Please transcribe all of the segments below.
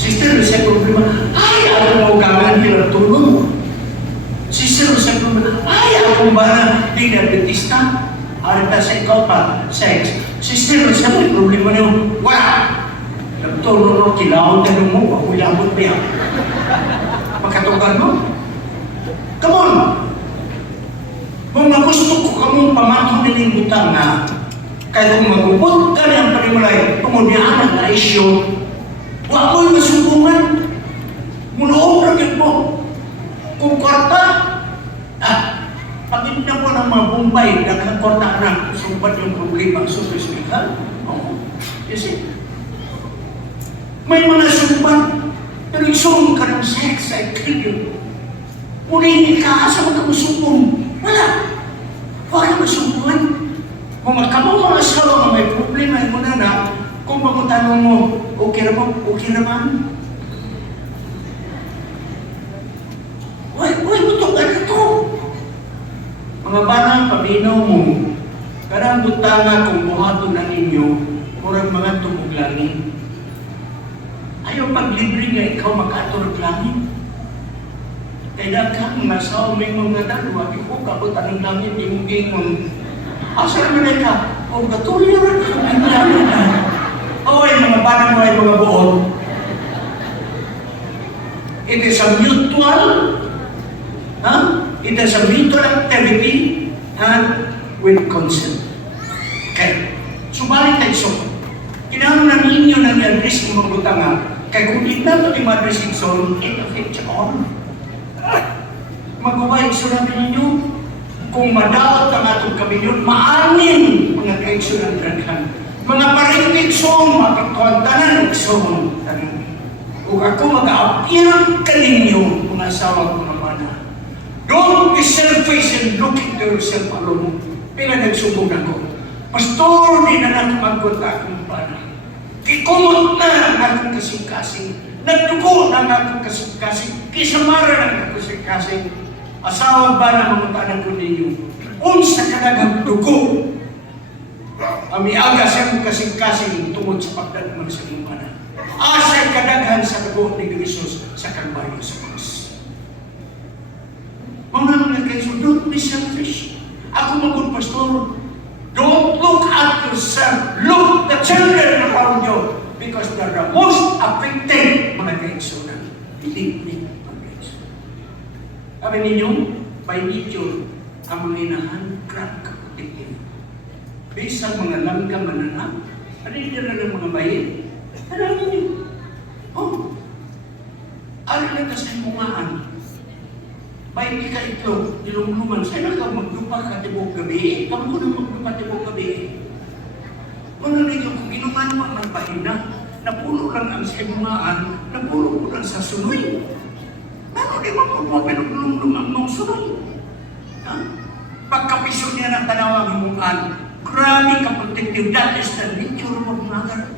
Sister, sa problema, ay, ako mo kaman pinatulong. Sister, sa problema, ay, ako ba na diabetista? Arita sa ikaw pa, sex. Sister, sa problema niyo, wala. Nagtulong mo, kilawag ka mo, ako ilabot pa yan. Pagkatugan mo? Come on! Kung gusto ko kamong pamatong nilingbutan na, kaya kung magubot ka na ang panimulay, tumudianan na isyo, huwag mo'y masumbungan. Munoong ragin mo. Kung kwarta, pagin na po ng mga Bombay, nagkakwarta na, sumpat yung problema, sophistical. You see? May mga sumpat, pero isong ka ng sex, I kill you. Muli ka sa mga musumbong. Wala. Huwag ka masumbungan. Kung magkamo mga asawa na may problema, mo na na, kung magtanong mo, okay naman, okay naman. Uy, buto ka na to. Mga banang paminaw mo, karang butanga kung buhato na ninyo, murag mga tubog langit. Ayaw paglibre nga ikaw makaturog langit. Kaya ka, mga asawa may mga dalawa, ikaw kabot ang langit, imong-imong. Asa naman ka? O, gatuloy rin ka, may langit na. Oy, mga banang mo ay mga buod. It is a mutual, it is a mutual activity and with consent. Okay. Subalit tayo so. Kinano na ninyo nang i-address ng mga butanga, kaya kung hindi na ito yung ma-address yung soul, it affects you all. Magubay, surabi ninyo, kung madaot ang atong kaminyon, maanin mga kaigsunan draghan. Mga parintig song, mapagkuhan tanan song. Kung ako mag-a-appear ka ninyo, mga asawa ko naman na. Don't be selfish and look into yourself alone. Pila nagsubog ako. Pastor, di na natin magkunta akong pana. Kikumot na ang akong kasing-kasing. Nagdugo na ang akong kasing-kasing. Kisamara na ang akong kasing-kasing. Asawa ba na mamutanan ko ninyo? Unsa ka nagdugo. Amiaga siyang kasing-kasing tungod sa pagdagman sa imanan. Asay kadaghan sa kabuot ni Jesus sa Kalbaryo sa Cross. Mga mga kayo, don't be selfish. Ako magod, Pastor. Don't look at yourself. Look the children around you because they're the most affected mga kaigsunan. Believe me, mga kaigsunan. Sabi ninyo, by nature, ang mga inahandcraft kapatikin. Based sa mga langgam mananap, ano yun ng mga bayin? Ano ninyo? Oh, ano lang ka sa imungaan? Baik ka ito, nilumluman, sa'yo ka magdupa ka tibok gabi, kamu ko na magdupa tibok gabi. Kung ninyo, kung inuman mo ang bahina, napulo lang ang simungaan, napulo ko lang sa sunoy. Ano di mo po pinulumlum ang mong sunoy? Pagkapiso niya ng tanawang himungaan, grabe kapagtitiv, that is the nature of mother.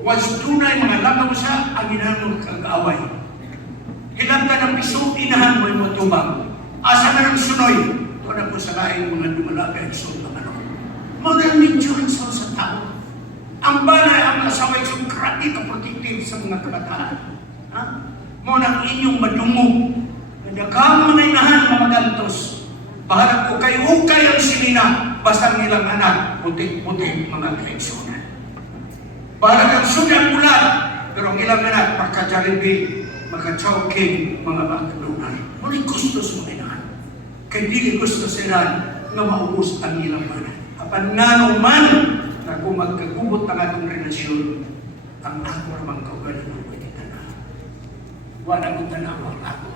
Was tunay mga langaw sa ang inanong kag-away. Ilang ka ng piso, inahan mo yung matubang. Asa na ng sunoy? Ito na po sa laing mga dumalagay sa ano. Mga nature sa tao. Ang banay ang kasaway sa krati kapatitiv sa mga kabataan. Muna inyong madungog. Nadagam mo na inahan mga magantos. Baharap ko kayo, ukay ang silina. Basta nilang anak, puti-puti mga kaigsunan. Baharap ang sunyang ulan. Pero ang ilang anak, pagka-Jollibee, maka-chowking mga baklunan. Ngunit gusto sa mga kaya di gusto sila na maubos ang ilang mana. Apan nanong man na kung magkagubot ang atong relasyon, ang ako ramang kaugalan ng pwede tanaw. Wala kong tanaw ang ako.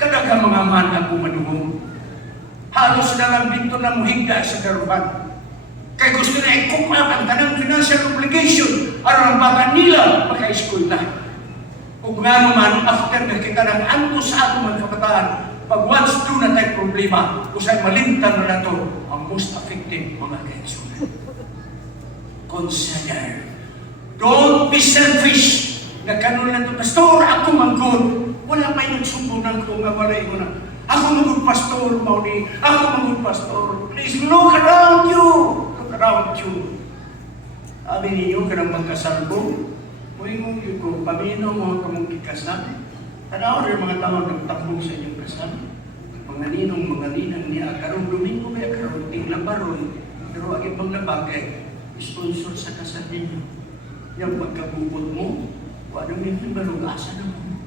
Kadaga mga man ako madungong. Halos na lang dito na muhigda sa daruhan. Kaya gusto na i-cook-up ang tanang financial obligation aron ang bata nila maka-school na. Kung nga naman, after na kita ng anto sa ato mga kabataan, pag once doon na tayo problema, usay malintang na ito ang most affected mga kaigsunan. Consider. Don't be selfish. Nagkaroon na ito, Pastor, ako manggod. Wala pa yung sumbunan ko nga walay ko na. Ako manggod, Pastor, Mauni. Ako manggod, Pastor. Please look around you. Look around you. Sabi ninyo, kanang magkasalbo, Muingong yun ko, paminaw mo kamong kikasal. Tanaw rin mga tao nagtambong sa inyong kasal. Mga ninang niya, karong Domingo ba, karong tinglang baron, pero ang ibang labagay, sponsor sa kasal ninyo. Yung pagkabukod mo, wala yung balugasa na mo.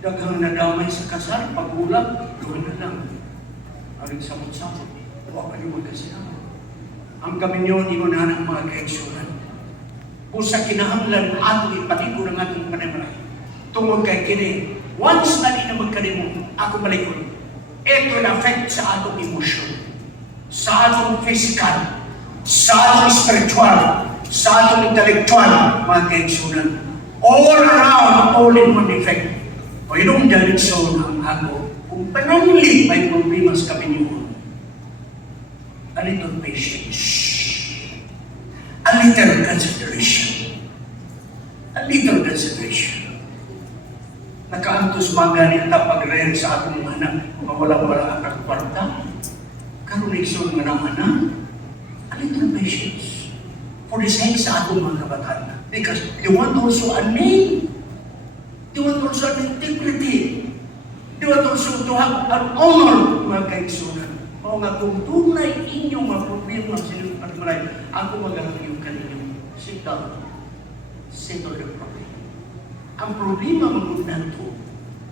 Daghang nadamay sa kasal, pag-ulang, doon na lang. Aring samot-samot, huwag kayo magkasinawa. Ang kami nyo, di mo na ng mga kaeksunan. Kung sa kinahanglan, ato ipatigo ng atong panamaray. Tungod kay kini, once na di na magkanimo, ako malikod. Ito na-affect sa atong emosyon, sa atong physical, sa atong spiritual, sa atong intellectual, mga kaeksunan. All around, all in one effect. O yun ang direction ang ako. Kung pananli may problema sa kami niyo, a little patience, a little consideration, a little consideration. Nakaantos ba ganit na pag-rent sa atong anak, mawala-wala ang kwarta? Karunison nga ng anak, a little patience for the sake sa atong mga kabataan. Because they want also a name. They want also an integrity. They want also to have an honor, mga kaigsunan. O nga, kung tunay inyong mga problema sa inyong pagmalay, ako mag-ahayong kaninyo. Sit down. Settle the problem. Ang problema mga ito,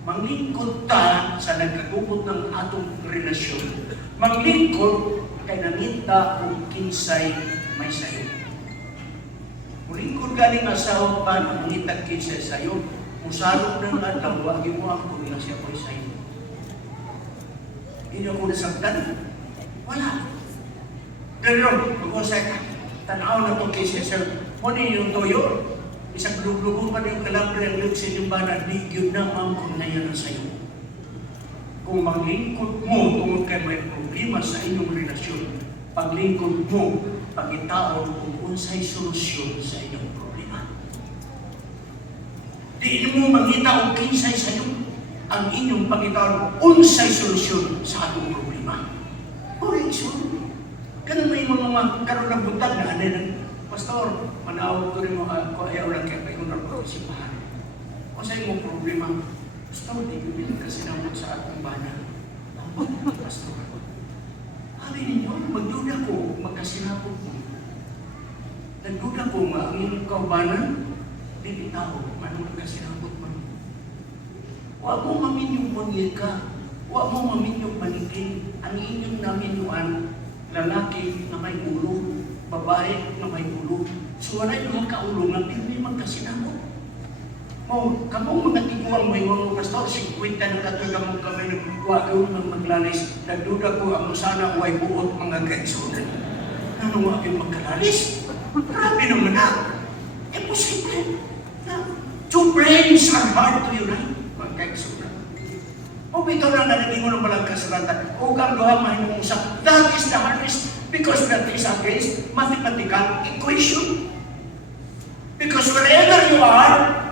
manglingkod ta sa nagkagubot ng atong relasyon. Manglingkod kay nanginta kung kinsay may sayo. Mulingkod galing asawa pa, nangitag kinsay sayo, musalog na nga daw, wagi mo ako na siya ko'y sayo. Hindi ako nasagdan. Wala. Pero, mag-usay ka, tanaw na itong kinsay sayo, muna yung toyo, isang luglugo pa na yung kalambre ang luksin yung bana, di yun na kung na yan ang sayo. Kung maglingkod mo, tungkol kayo may problema sa inyong relasyon, paglingkod mo, pagitaon kung unsay solusyon sa inyong problema. Di mo magita o kinsay sa iyo ang inyong pagitaon unsay solusyon sa atong problema. Correction. Ganun may mga karoon ng buntag na anay Pastor, manawag ko rin mo ako ayaw lang kaya kayo na pag-isipahan. O sa imong problema, Pastor, di ko bilang kasi namot sa atong bana. Pastor, sabi ninyo, magduda ko, magkasinapot ko. Nagduda ko nga, ang inyong kaubanan, di tao, manong magkasinapot mo. Huwag mo maminyong pangika, huwag mo maminyong panikin, ang inyong naminuan, lalaki na may ulo, babae na may ulo. So wala yung kaulo na hindi magkasinapot. Mo, kamong mga tiguang may mga pastor, 50 na katulang mong kamay na huwag yung maglalis. Nagduda ko ang sana huwag buot mga kaitsunan. Ano mo aking magkalalis? Grabe naman na. Imposible. Two brains are hard to unite. Mga kaitsunan. O bito na nalaging mo ng malang kasalatan. O kang doha mahinong usap. That is the hardest because that is against mathematical equation. Because wherever you are,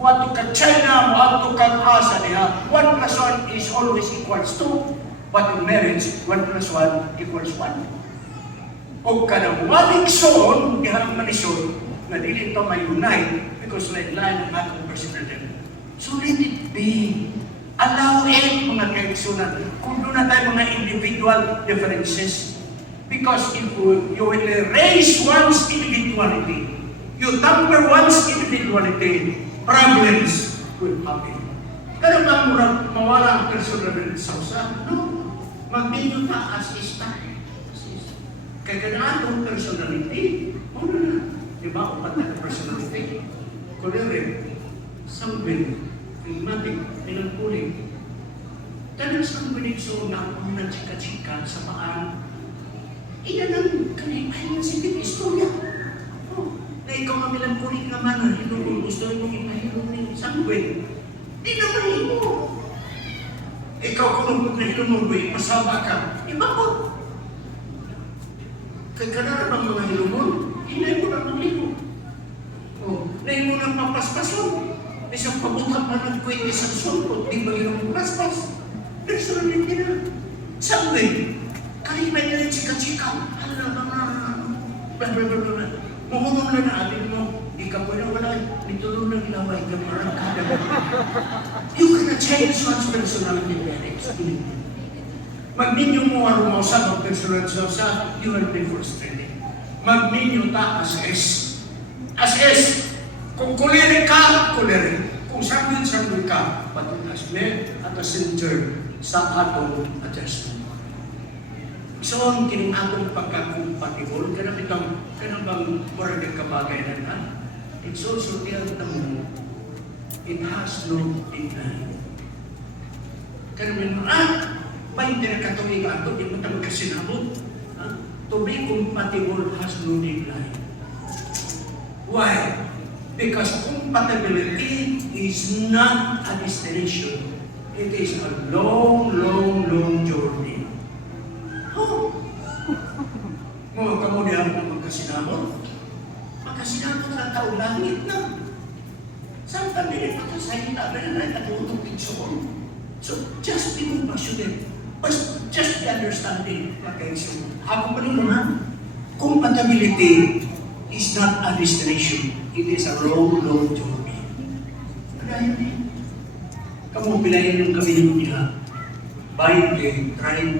what to China, what to Asa niya, 1 plus 1 is always equals 2. But in marriage, 1 plus 1 equals 1. O kanang waling son, dihang manisod, na dili ito may unite because lain-lain ang atong personality. So let it be. Allow it, mga kaigsunan. Kung doon na tayo mga individual differences. Because if you will erase one's individuality, you tamper one's individuality, problems will happen. Pero ba mawala ang personality sa usa? No. Mag-video ta as is ta. Kaya ganaan ang personality, ano na? Diba? Upat na personality. Choleric, sanguine, phlegmatic, melancholic. Tanang sanguine so na kung chika-chika sa paan, iyan ang kalipahin ng siting istorya. Na ikaw ang melancholic naman, kung gusto mong ipahilong ng sanguine, di naman imo. Ikaw kung nahilong mo, ipasama ka, iba ko. Kaya kanara ng mga hilumon, hinay mo na magligo. Hinay mo na mapaspason. Isang pabutak pa ng kwente sa sulpot, di ba yung paspas? Personality na. Sanguine, kalibay na rin chika-chika. Blablabla. Mahulong na atin mo, Di ka pwede wala, mitulong ng laway ka parang kada. You cannot change one's personality marriage. Magninyo mo arumaw sa personality sa you will be frustrated. Magninyo ta as is. As is. Kung kulirik ka, kulirik. Kung sabi ka, pati as men at as center sa atong adjustment. So, ang kining atong pagkakumpatibol, kanang bang morning kabagay na na, it's also the mo, it has no deadline. Kanang may katuwing ato, di mo tayo kasinabot. To be compatible has no deadline. Why? Because compatibility is not a destination. It is a long, long, long journey. Oh! Mga kamulihan mo magkasinabot. Magkasinabot na tao langit na. Saan ka nila pagkasalita ba na natutong pinsoon? So, just be compassionate. Just be understanding. Ako pa rin naman, compatibility is not a destination. It is a long, long journey. Kaya yun eh. Kamu pilayan yung kami niya. 20, 30,